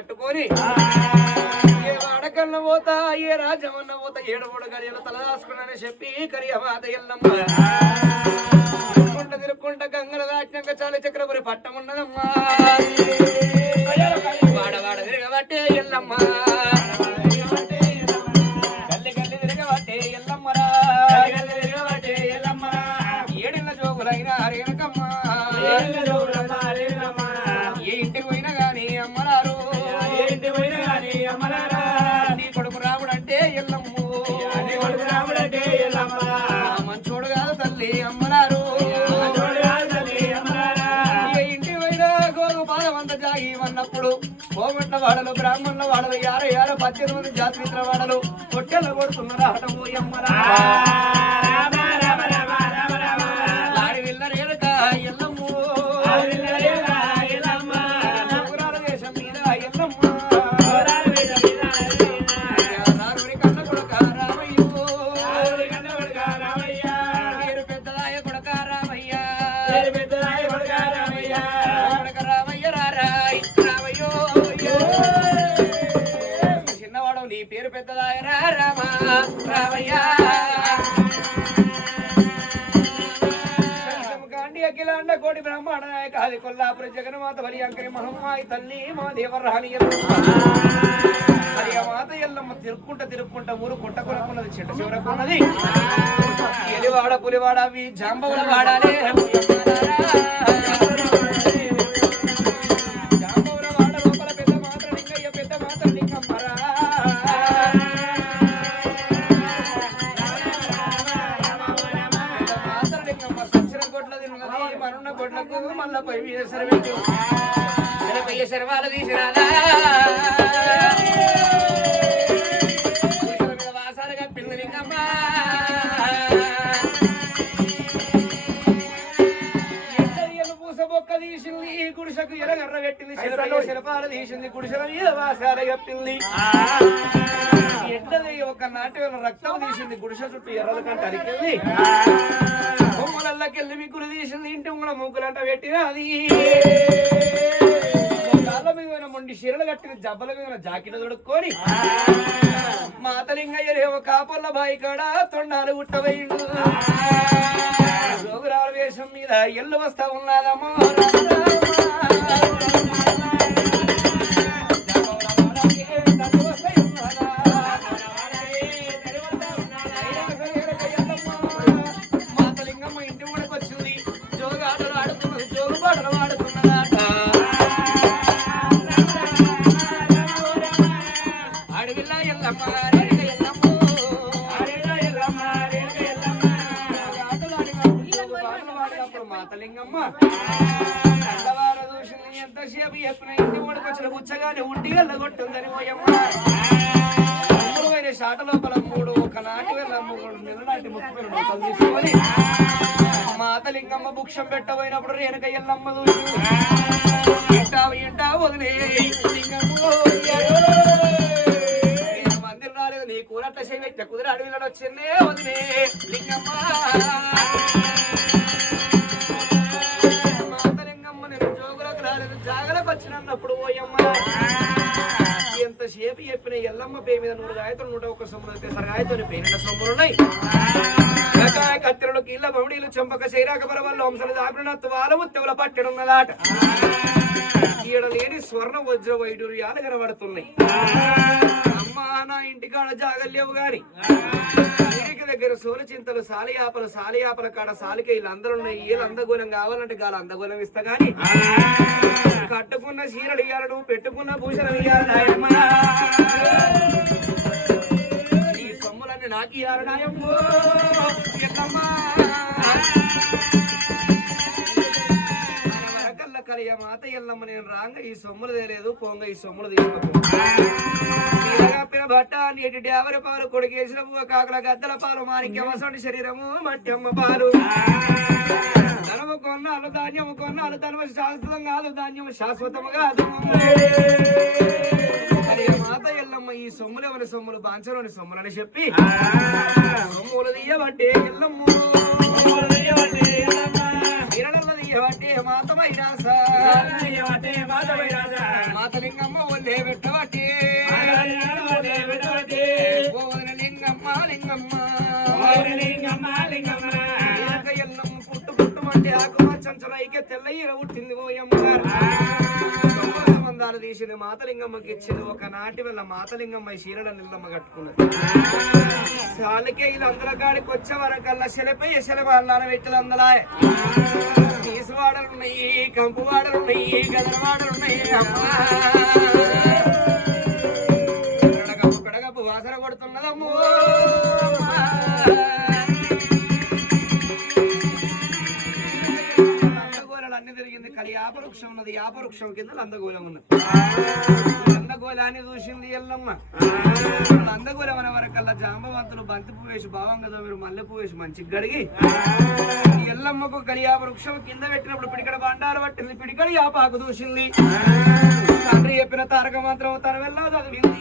కట్టుకొని ఏ వాడకన్న పోతా ఏ రాజ్యమన్న పోతా ఏడుమూడు గడియల తల దాసుకున్నానని చెప్పి కరియమాత ఎల్లమ్మ తిరుక్కుంట గంగల దాటినాక చాల చక్రపురి పట్టం ఉన్నదమ్మా వాడవాడ తిరగబట్టే ఎల్లమ్మ గల్లి గల్లి తిరగబట్టే ఎల్లమ్మరా ఏడిన జోగులైన రేణుకమ్మ ఏ ఇంటికి పోయినా గాని అమ్మరారు నీ కొడుకు రాముడంటే ఎల్లమ్ము మంచోడు కాదు తల్లి అమ్మరారు ఏ ఇంటికి పోయినా గోరు పాదమంత జాగి అన్నప్పుడు కోమట్ల వాడలు బ్రాహ్మణుల వాడలు 18 మంది జాతీయ వాడలు పొట్టెళ్ళ కొడుతున్నారు ఆట పోయి అమ్మరా కోటి బ్రహ్మాండ నాయక ఆది కొల్లాపుర జగన్మాత వరి అంకరి మహమ్మాయి తల్లి మా దేవరాణి మాత ఎల్లమ్మ తిరుక్కుంట ఊరు కొట్ట కొనుక్కున్నది చెట్టు చివరకున్నది ఎలివాడ పులివాడ అవి జాంబవుల వాడాలే జాంబవుల వాడ లోపల పెద్ద మాత్ర లింగయ్య పెద్ద మాత్ర లింగమ్మరా మళ్ళా పై శర్వాలు తీసిరాలా వాసాలుగా పిల్లలింగమ్మ పూసబొక్క తీసింది గుడిసెకు ఎరగర్ర పెట్టింది శిల్పాలు తీసింది గుడిసెల మీద వాసాలు కప్పింది ఎడ్లది ఒక నాటి రక్తం తీసింది గుడిసె చుట్టూ ఎర్రల కంట అరికింది కొమ్మలకెళ్ళి మిక్కులు తీసింది ఇంటి కూడా ముగ్గులంట పెట్టినది కాళ్ళ మీద మొండి చీరలు కట్టిన జబ్బల మీద జాకెట్ దొడుక్కొని మాతలింగయ్యరేమో కాపల్ల బాయి కాడ తొండాలు గుట్టబోయిండు జోగురాల వేషం మీద ఎల్లు వస్తా ఉన్నదమ్మా ఎంతసేపు చెప్పిన ఇంటి ఓడికొచ్చిన బుచ్చగానే ఉండి వెళ్ళగొట్టుందని పోయమ్మ షాట లోపల 3 ఒకనాటి వెళ్ళ 3 నిలనాటి 30 రూపాయలు తీసుకొని మాతలింగమ్మ భుక్షం పెట్టబోయినప్పుడు రేణుక ఎల్లమ్మ చూసి ఇంటా వదిలే మందిరం రాలేదు నీ కూరట్ల చేయ కుదిరి అడవిలో వచ్చిందే వదిలే లింగమ్మ జాగలకొచ్చినప్పుడు పోయమ్మ ఎంతసేపు చెప్పిన ఎల్లమ్మ పే మీద 100 గాయతులు 101 సొమ్ములు అయితే సరగాయతోని పేరిన సొమ్ములున్నాయి కత్తిరలు కీళ్ళ బమిడీలు చెంపక శైరాక పరవల్లో వంశలు దాపినత్తు వాళ్ళ ముత్తెవుల పట్టెడున్నదాట ఈడ లేని స్వర్ణ వజ్ర వైడూర్యాలు కనబడుతున్నాయి అమ్మా నా ఇంటికాడ జాగల్యవు గాని ఇంటికి దగ్గర సోలు చింతలు సాలియాపల కాడ సాలికైలు అందరూ ఉన్నాయి ఏళ్ళు అందగోళం కావాలంటే గాలి అందగోళం ఇస్తా గాని కట్టుకున్న చీరలు ఇయ్యాలడు పెట్టుకున్న భూషణం ఇయ్యాలమ్మా ఈ సొమ్ములన్నీ నాకు ఇయ్యాలి నాయమ్మో కలియ మాత ఎల్లమ్మ నేను రాంగ ఈ సొమ్ములు తేలేదు పోంగ ఈ సొమ్ములు తీసుకుపోయిన బట్ట నీటి డేవరి పాలు కొడికేసిన కాకుల గద్దల పాలు మాణిక్యమసండి శరీరము మట్టమ్మ పాలు ధనము కొన్నాళ్ళు ధాన్యము కొన్నాళ్ళు ధనము శాశ్వతం కాదు ధాన్యము శాశ్వతము కాదు మాత ఎల్లమ్మ ఈ సొమ్ములు ఎవరి సొమ్ములు బాంచలోని సొమ్ములని చెప్పి సొమ్ములు తీయబట్టే ఎల్లమ్మ ఇవ్వటే మాతలింగమ్మ ఒళ్ళే పెట్టబట్టి లింగమ్మ పుట్టు పుట్టుమంటే ఆకుమచ్చంచలైకే తెల్లయ్య పుట్టింది పోయమ్మగారు సంబంధాలు తీసింది మాతలింగమ్మకి ఇచ్చింది ఒక నాటి వల్ల మాతలింగమ్మ చీరల నిల్లమ్మ కట్టుకున్నది చాలకే ఇది అందర కాడికి వచ్చే వరకల్లా శిలపై శిలబాలను పెట్టిన అందలా తీసువాడలున్నాయి కంపు వాడలున్నాయి గదరవాడలున్నాయి కడగప్పు వాసన కొడుతున్నదమ్మో అన్ని తిరిగింది కలి యాపవృక్షం ఉన్నది యాపవృక్షం కింద లందగూలం ఉన్నది లందగూలాన్ని చూసింది ఎల్లమ్మ లందగూలం అనే వరకల్లా జాంబవంతులు బంతి పువ్వు వేసి భావం కదా మీరు మల్లె పువ్వు వేసి మంచిగా గడిగి ఎల్లమ్మకు కలియాప వృక్షం కింద పెట్టినప్పుడు పిడికడ బండారు పట్టింది పిడికడ యాపాకు చూసింది తండ్రి చెప్పిన తారక మంత్రం తన వెళ్ళ చదివింది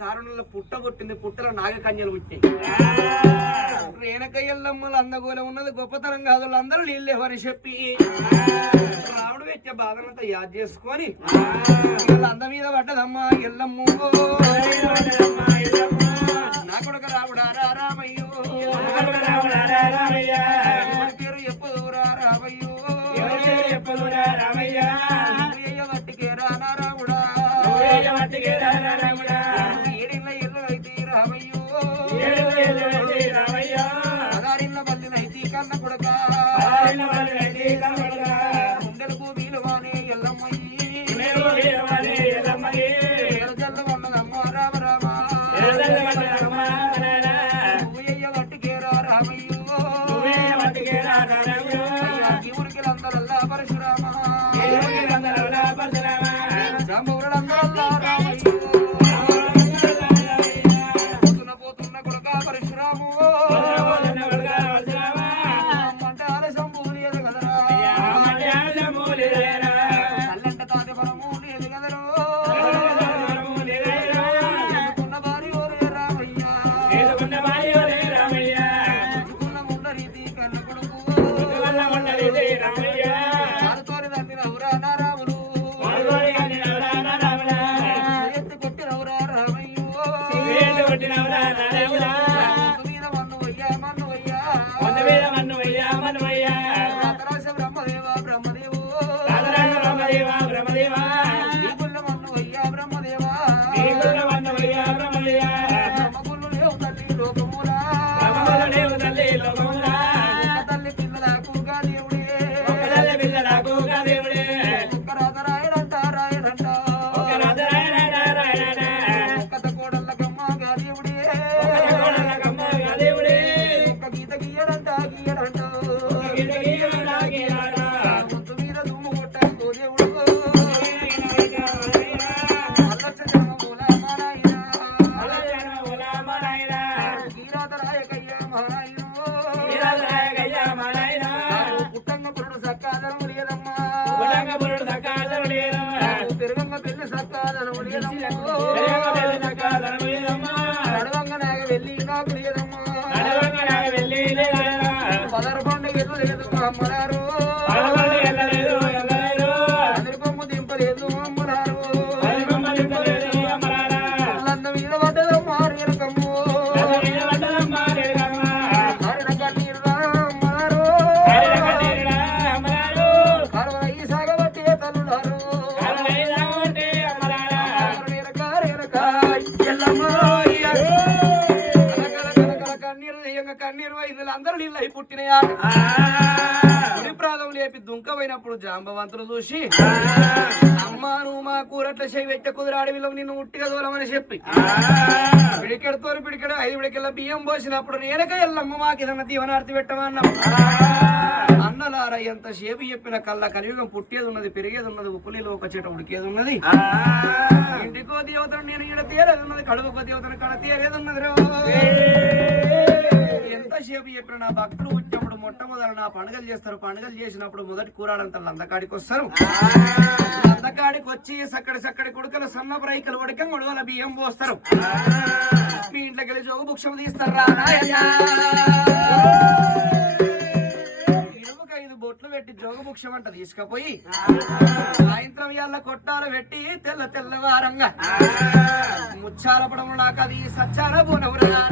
కారణంలో పుట్ట కొట్టింది పుట్టలో నాగకన్యలు పుట్టినాయి రేణకయ్యల్లమ్మలు అందగోల ఉన్నది గొప్పతనం కాదు అందరూ నీళ్ళేవని చెప్పి రాముడు పెట్టే బాధనంతా యాద్ చేసుకొని అంద మీద పడ్డదమ్మా ఎల్లమ్మ నా కొడుక రాముడా రామయ్యో పేరు ఎప్పుదురా రామయ్యో వట్టికే రానా రాముడా అదారిన్న బల్లినైతి కన్న కొడక గుండెలకు వీలువానే ఎల్లమ్మయ్యి జల్ల ఉన్నదమ్మ రామ రామ నువ్వయ్య వట్టికేరా రామయ్యో జీవుడికి అందరల్లా పరశురామ జాంబవులందరల్లా రామయ్యో అందరూ నీళ్ళు అయి పుట్టినయా ప్రాధం లేపి దుంకమైనప్పుడు జాంబవంతులు చూసి అమ్మా నువ్వు మా కూరట్ల చేయి వెచ్చ కుదిరి అడవిలో నిన్ను ఉట్టిగా దూరమని చెప్పి పిడికెడతో పిడికెడు 5 పిడికెళ్ళ బియ్యం పోసినప్పుడు నేనక ఎల్లమ్మ మాకు ఏదన్నా దీవనార్తి పెట్టమన్నా అన్నలారా ఎంత సేపు చెప్పిన కల్లా కలియుగం పుట్టేది ఉన్నది పెరిగేది ఉన్నది ఉప్పులీలో ఒక చెట ఉడికేది ఉన్నది ఇంటికో దేవతను నేను ఈడ తేరేది ఉన్నది కడుపుకో దేవతను కడ తేరేది ఉన్నది ఎంతసేపు చెప్పిన నా భక్తులు వచ్చినప్పుడు మొట్టమొదలు నా పండుగలు చేస్తారు. పండుగలు చేసినప్పుడు మొదటి కూరాడంతా లందకాడికి వస్తారు. లందకాడికి వచ్చి సక్కడి కుడుకలు సన్నపు రైకలు ఉడకం గొడవల బియ్యం పోస్తారు. మీ ఇంట్లోకి వెళ్ళి జోగు బుక్షం తీస్తారా బొట్లు పెట్టి జోగు బుక్షం అంట తీసుకుపోయి సాయంత్రం ఇళ్ళ కొట్టాలు పెట్టి తెల్లవారంగా ముచ్చాల పడము నాకు అది సచ్చాల బోనవురా